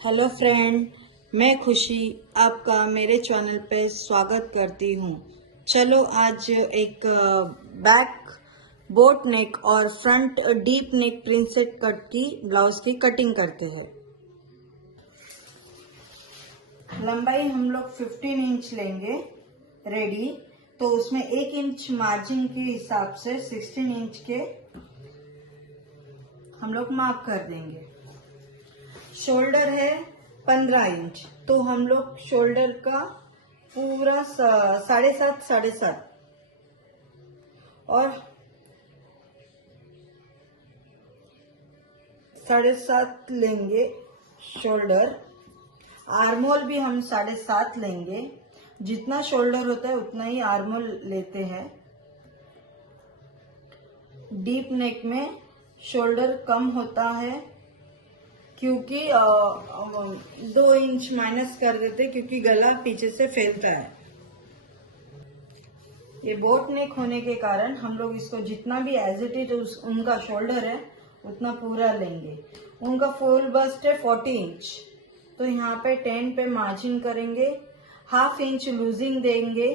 Hello friend, मैं खुशी आपका मेरे चैनल पे स्वागत करती हूँ। चलो आज एक बैक बोट नेक और फ्रंट डीप नेक प्रिंसेट कट की ब्लाउज की कटिंग करते हैं। लंबाई हम लोग 15 इंच लेंगे रेडी, तो उसमें 1 इंच मार्जिन के हिसाब से 16 इंच के हम लोग मार्क कर देंगे। शोल्डर है 15 इंच, तो हम लोग शोल्डर का पूरा 7.5 और 7.5 लेंगे शोल्डर। आर्मोल भी हम 7.5 लेंगे। जितना शोल्डर होता है उतना ही आर्मोल लेते हैं। डीप नेक में शोल्डर कम होता है क्योंकि 2 इंच माइनस कर देते क्योंकि गला पीछे से फैलता है। ये बोट नेक होने के कारण हम लोग इसको जितना भी एज इट इज उनका शोल्डर है उतना पूरा लेंगे। उनका फुल बस्ट है 40 इंच, तो यहाँ पे 10 पे मार्जिन करेंगे। 1/2 इंच लूजिंग देंगे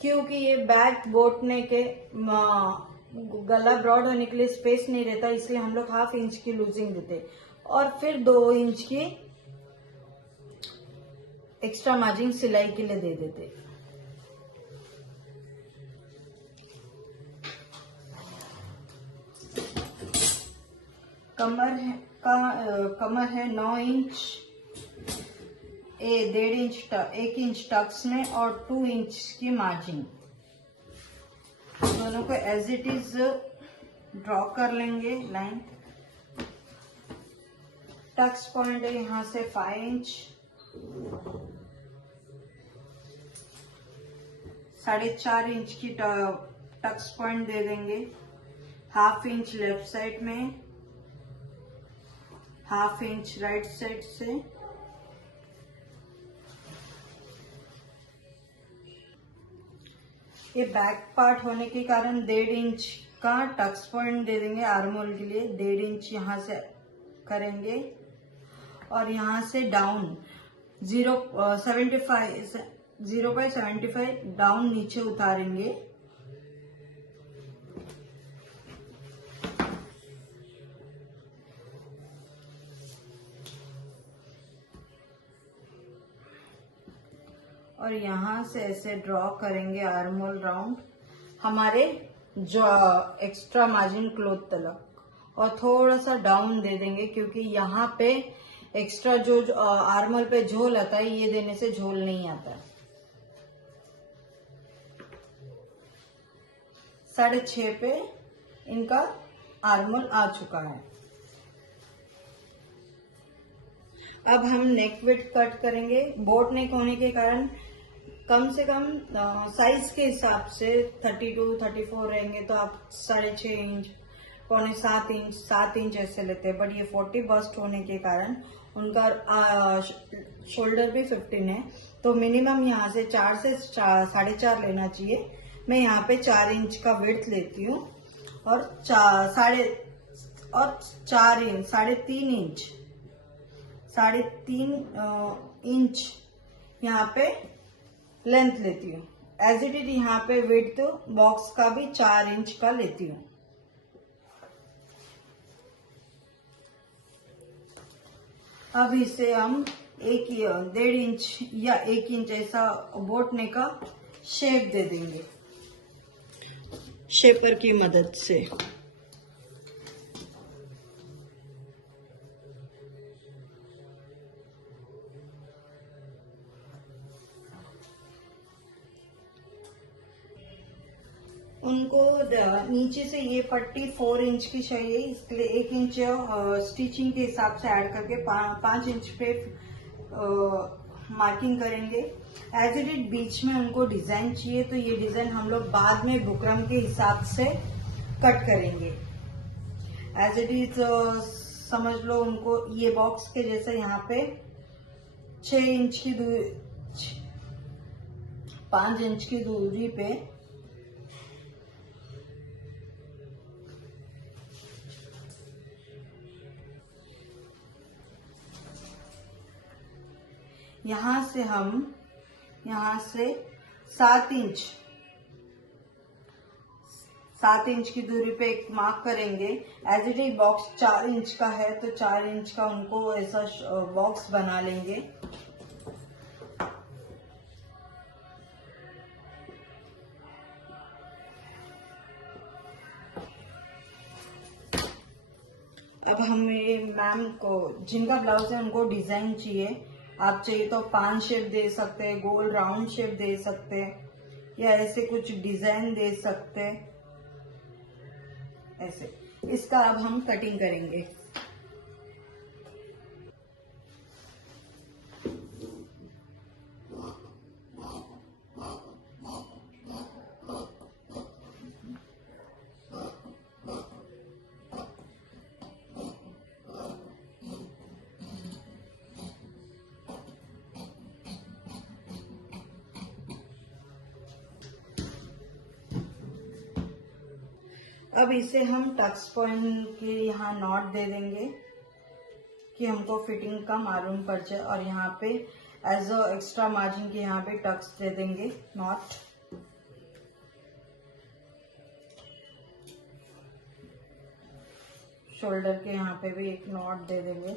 क्योंकि ये बैक बोट नेक के गला ब्रॉड होने के लिए स्पेस नहीं रहता, इसलिए हम लोग 1/2 इंच की लूजिंग देते और फिर 2 इंच की एक्स्ट्रा मार्जिन सिलाई के लिए दे देते। कमर है 9 इंच, 1.5 इंच टक्स में और 2 इंच की मार्जिन। दोनों को एज इट इज ड्रॉ कर लेंगे लाइन। टक्स पॉइंट है यहाँ से 5 इंच, 4.5 इंच की टक्स पॉइंट दे देंगे। 1/2 इंच लेफ्ट साइड में, 1/2 इंच राइट साइड से। ये बैक पार्ट होने के कारण 1.5 इंच का टक्स पॉइंट दे देंगे आर्मोल के लिए। 1.5 इंच यहाँ से करेंगे और यहाँ से डाउन 0.75 डाउन नीचे उतारेंगे। और यहाँ से ऐसे ड्रॉ करेंगे आर्मोल राउंड हमारे जो एक्स्ट्रा मार्जिन क्लोथ तलक, और थोड़ा सा डाउन दे देंगे क्योंकि यहाँ पे एक्स्ट्रा जो आर्मोल पे झोल आता है, ये देने से झोल नहीं आता। 6.5 पे इनका आर्मोल आ चुका है। अब हम नेक विड्थ कट करेंगे। बोट नेक होने के कारण कम से कम साइज के हिसाब से 32, 34 रहेंगे तो आप 6.5 इंच, 7 इंच ऐसे लेते हैं। बट ये 40 बस्ट होने के कारण उनका शोल्डर भी 15 है, तो मिनिमम यहाँ से 4 से 4.5 लेना चाहिए। मैं यहाँ पे 4 इंच का विड्थ लेती हूँ और 4 इंच, 3.5 इंच यहाँ पे लेंथ लेती हूँ। एज इट इज यहाँ पे विड्थ बॉक्स का भी 4 इंच का लेती हूँ। अब इसे हम 1.5 इंच या 1 इंच ऐसा बोट नेक का शेप दे देंगे शेपर की मदद से। उनको नीचे से ये पट्टी 4 इंच की चाहिए, इसके लिए 1 इंच स्टिचिंग के हिसाब से ऐड करके 5 इंच पे मार्किंग करेंगे। एज इट इज बीच में उनको डिजाइन चाहिए, तो ये डिजाइन हम लोग बाद में बुकरम के हिसाब से कट करेंगे। एज इट इज समझ लो उनको ये बॉक्स के जैसे यहाँ पे 6 इंच की 5 इंच की दूरी पे यहाँ से हम यहाँ से 7 इंच की दूरी पे एक मार्क करेंगे। As it is box 4 inch का है तो 4 इंच का उनको ऐसा बॉक्स बना लेंगे। अब हमें मैम को जिनका ब्लाउज है उनको डिजाइन चाहिए। आप चाहिए तो 5 शेप दे सकते हैं, गोल राउंड शेप दे सकते हैं, या ऐसे कुछ डिजाइन दे सकते हैं ऐसे। इसका अब हम कटिंग करेंगे। अब इसे हम टक्स पॉइंट के यहाँ नॉट दे देंगे कि हमको फिटिंग का मालूम पड़ जाए, और यहाँ पे एज अ एक्स्ट्रा मार्जिन के यहाँ पे टक्स दे देंगे नॉट। शोल्डर के यहाँ पे भी एक नॉट दे देंगे।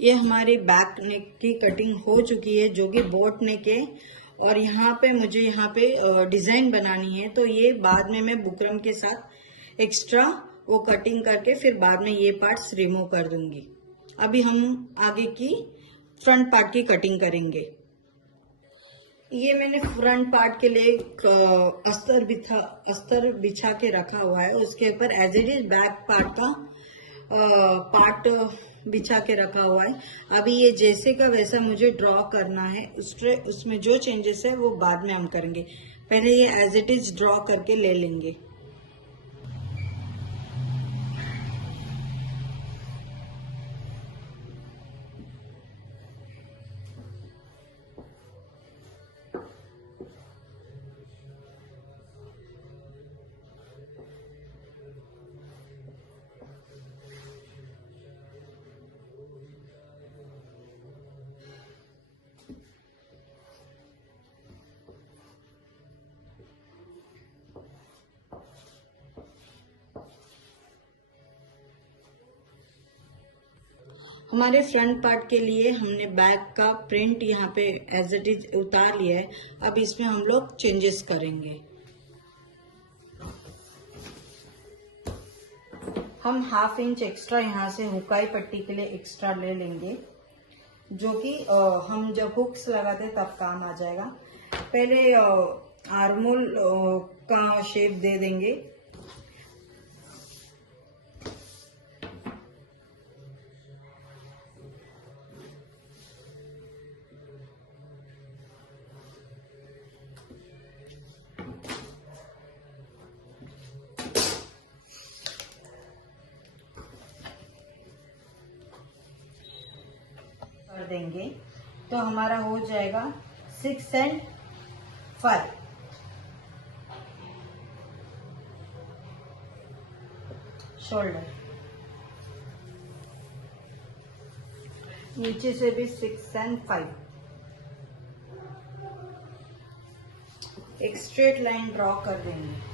ये हमारी बैक नेक की कटिंग हो चुकी है जो कि बोट नेक है, और यहाँ पे मुझे यहाँ पे डिजाइन बनानी है, तो ये बाद में मैं बुकरम के साथ एक्स्ट्रा वो कटिंग करके फिर बाद में ये पार्ट्स रिमूव कर दूंगी। अभी हम आगे की फ्रंट पार्ट की कटिंग करेंगे। ये मैंने फ्रंट पार्ट के लिए अस्तर बिछा के रखा हुआ है, उसके ऊपर as it is back part का पार्ट बिछा के रखा हुआ है। अभी ये जैसे का वैसा मुझे ड्रॉ करना है, उसमें जो चेंजेस है वो बाद में हम करेंगे। पहले ये एज इट इज ड्रॉ करके ले लेंगे। हमारे फ्रंट पार्ट के लिए हमने बैक का प्रिंट यहाँ पे एज इट इज उतार लिया है। अब इसमें हम लोग चेंजेस करेंगे। हम 1/2 इंच एक्स्ट्रा यहाँ से हुकाई पट्टी के लिए एक्स्ट्रा ले लेंगे, जो कि हम जब हुक्स लगाते तब काम आ जाएगा। पहले आर्मोल का शेप दे देंगे। कर देंगे तो हमारा हो जाएगा 6 and 5। शोल्डर नीचे से भी 6 and 5। एक स्ट्रेट लाइन ड्रॉ कर देंगे।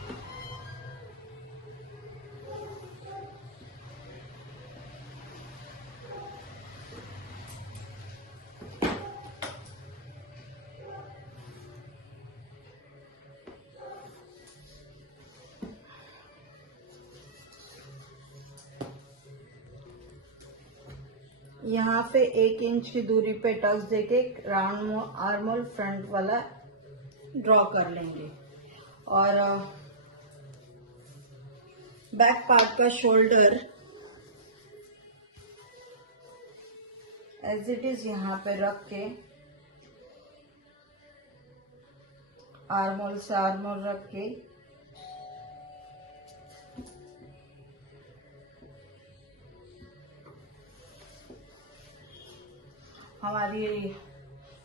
यहाँ पे 1 इंच की दूरी पे टक्स देके राउंड आर्मोल फ्रंट वाला ड्रॉ कर लेंगे, और बैक पार्ट का शोल्डर एज इट इज यहाँ पे रख के आर्मोल से आर्मोल रख के हमारी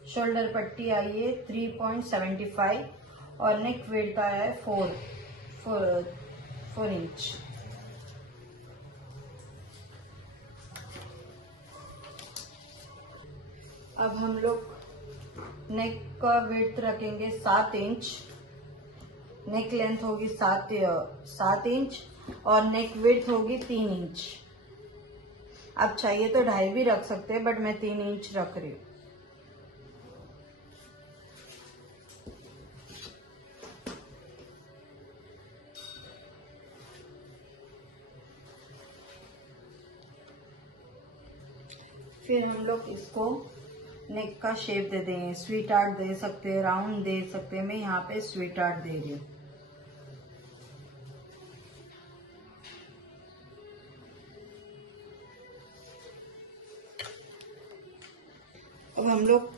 शोल्डर पट्टी आई है 3.75 और नेक विड्थ आया है 4 इंच। अब हम लोग नेक का विड्थ रखेंगे 7 इंच। नेक लेंथ होगी 7 इंच और नेक विड्थ होगी 3 इंच। आप चाहिए तो 2.5 भी रख सकते हैं, बट मैं 3 इंच रख रही हूँ। फिर हम लोग इसको नेक का शेप दे देंगे। स्वीट हार्ट दे सकते हैं, राउंड दे सकते हैं। मैं यहाँ पे स्वीट हार्ट दे रही हूँ। अब हम लोग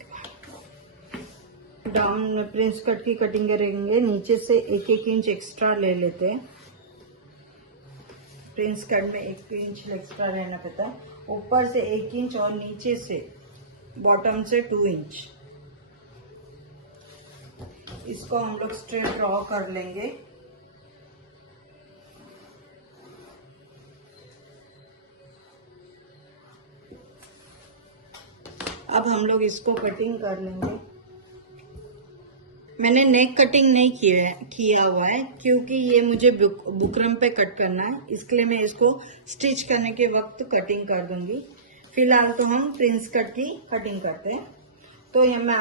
डाउन प्रिंस कट की कटिंग करेंगे। नीचे से 1-1 इंच एक्स्ट्रा ले लेते हैं। प्रिंस कट में 1 इंच एक्स्ट्रा रहना पड़ता है। ऊपर से 1 इंच और नीचे से बॉटम से 2 इंच। इसको हम लोग स्ट्रेट ड्रॉ कर लेंगे। अब हम लोग इसको कटिंग कर लेंगे। मैंने नेक कटिंग नहीं किया हुआ है, क्योंकि ये मुझे बुकरम पे कट करना है। इसके लिए मैं इसको स्टिच करने के वक्त कटिंग कर दूंगी। फिलहाल तो हम प्रिंस कट की कटिंग करते हैं। तो ये मैं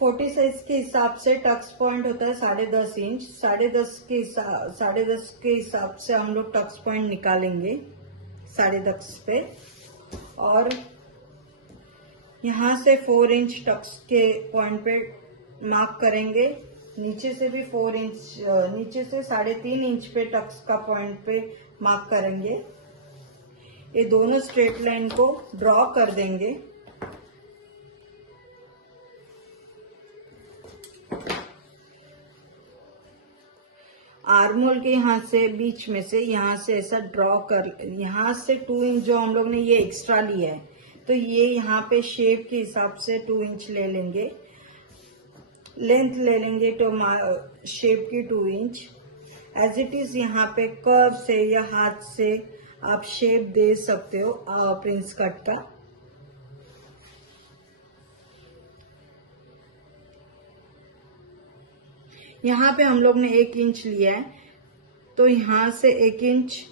40 साइज के हिसाब से टक्स पॉइंट होता है 10.5 इंच। 10.5 के हिसाब से हम लोग टक्स पॉइंट निकालेंगे 10.5 पे, और यहाँ से 4 इंच टक्स के पॉइंट पे मार्क करेंगे। नीचे से भी 4 इंच, नीचे से 3.5 इंच पे टक्स का पॉइंट पे मार्क करेंगे। ये दोनों स्ट्रेट लाइन को ड्रॉ कर देंगे। आर्मोल के यहाँ से बीच में से यहाँ से ऐसा ड्रॉ कर, यहाँ से 2 इंच जो हम लोग ने ये एक्स्ट्रा लिया है, तो ये यहाँ पे शेप के हिसाब से 2 इंच ले लेंगे। लेंथ ले लेंगे तो शेप की 2 इंच। एज इट इज यहाँ पे कर्व से या हाथ से आप शेप दे सकते हो प्रिंस कट का। यहाँ पे हम लोग ने 1 इंच लिया है, तो यहाँ से 1 इंच,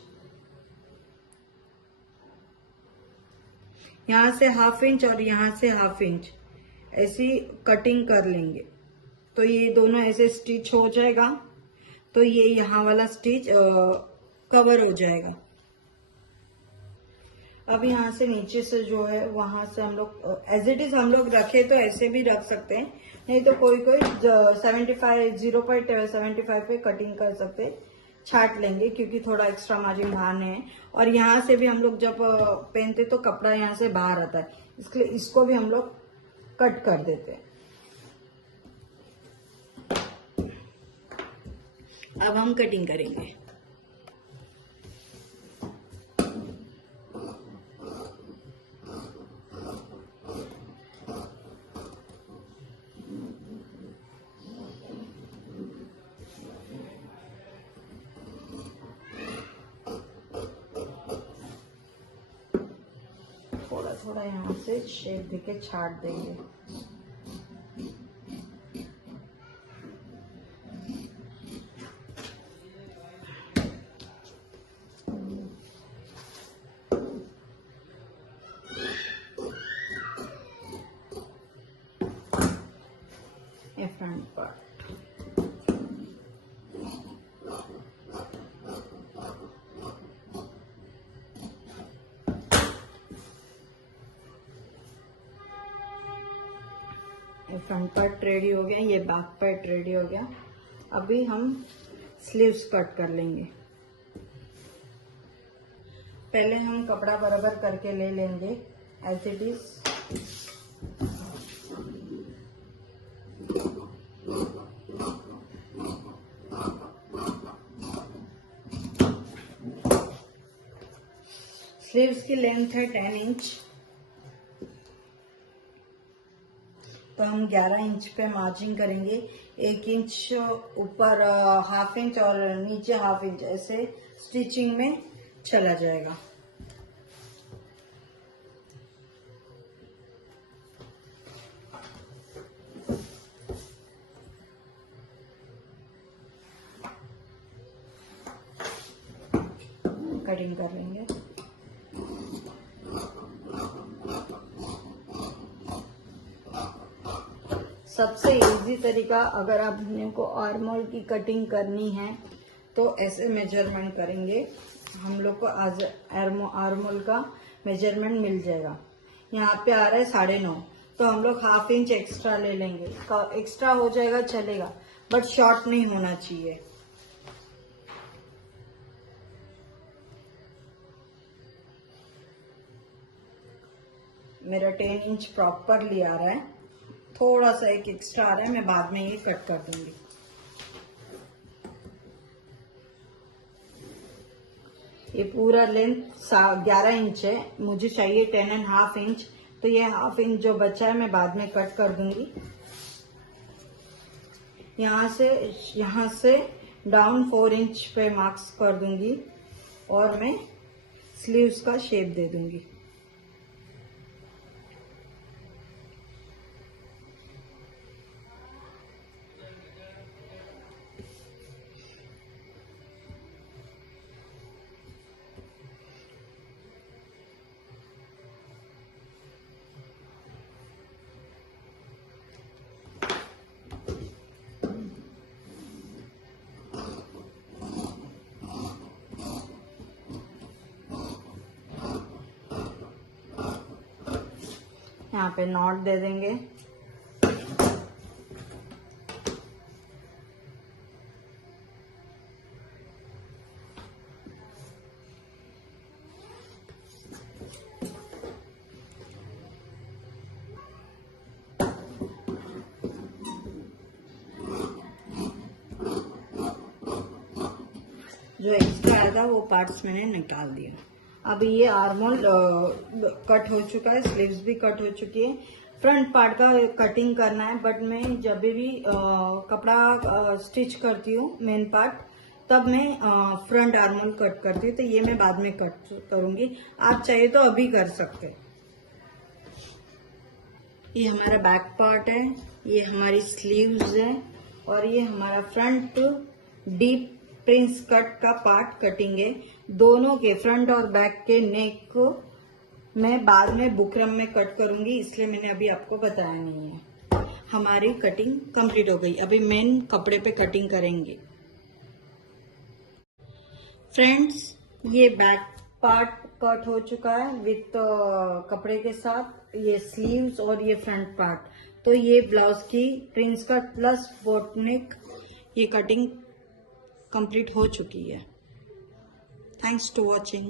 यहाँ से 1/2 इंच और यहाँ से 1/2 इंच ऐसी कटिंग कर लेंगे। तो ये दोनों ऐसे स्टिच हो जाएगा, तो ये यहाँ वाला स्टिच कवर हो जाएगा। अब यहाँ से नीचे से जो है वहां से हम लोग एज इट इज हम लोग रखे तो ऐसे भी रख सकते हैं, नहीं तो कोई 0.75 पे कटिंग कर सकते, छाट लेंगे, क्योंकि थोड़ा एक्स्ट्रा मार्जिन बाहर है। और यहाँ से भी हम लोग जब पहनते तो कपड़ा यहाँ से बाहर आता है, इसलिए इसको भी हम लोग कट कर देते हैं। अब हम कटिंग करेंगे। थोड़ा थोड़ा यहाँ से शेप देके छाट देंगे। ये front part. Front part ready हो गया, ये बैक पार्ट रेडी हो गया। अभी हम स्लीव्स कट कर लेंगे। पहले हम कपड़ा बराबर करके ले लेंगे एज इट इज। स्लीव्स की लेंथ है 10 इंच, तो हम 11 इंच पे मार्जिन करेंगे। 1 इंच ऊपर 1/2 इंच और नीचे 1/2 इंच ऐसे स्टिचिंग में चला जाएगा। कटिंग कर लेंगे। सबसे इजी तरीका, अगर आपने को आर्म होल की कटिंग करनी है तो ऐसे मेजरमेंट करेंगे। हम लोग को आज आर्म होल का मेजरमेंट मिल जाएगा। यहाँ पे आ रहा है 9.5, तो हम लोग ½ इंच एक्स्ट्रा ले लेंगे। एक्स्ट्रा हो जाएगा चलेगा, बट शॉर्ट नहीं होना चाहिए। मेरा 10 इंच प्रॉपरली आ रहा है, थोड़ा सा एक एक्स्ट्रा आ रहा है, मैं बाद में ये कट कर दूंगी। ये पूरा लेंथ 11 इंच है, मुझे चाहिए 10.5 इंच, तो ये ½ इंच जो बचा है मैं बाद में कट कर दूंगी। यहाँ से डाउन 4 इंच पे मार्क्स कर दूंगी और मैं स्लीव्स का शेप दे दूंगी। यहाँ पे नॉट दे देंगे। जो एक्स्ट्रा आया था वो पार्ट्स मैंने निकाल दिया। अब ये आर्म होल कट हो चुका है, स्लीव्स भी कट हो चुकी है। फ्रंट पार्ट का कटिंग करना है, बट मैं जब भी कपड़ा स्टिच करती हूँ मेन पार्ट, तब मैं फ्रंट आर्म होल कट करती हूँ, तो ये मैं बाद में कट करूंगी। आप चाहिए तो अभी कर सकते हैं। ये हमारा बैक पार्ट है, ये हमारी स्लीव्स है, और ये हमारा फ्रंट डीप प्रिंस कट का पार्ट कटिंग है। दोनों के फ्रंट और बैक के नेक को मैं बाद में बुकरम में कट करूंगी, इसलिए मैंने अभी आपको बताया नहीं है। हमारी कटिंग कंप्लीट हो गई, अभी मेन कपड़े पे कटिंग करेंगे। फ्रेंड्स, ये बैक पार्ट कट हो चुका है विथ कपड़े के साथ, ये स्लीव्स और ये फ्रंट पार्ट। तो ये ब्लाउज की princess cut plus boat neck, ये कटिंग कंप्लीट हो चुकी है। Thanks to watching.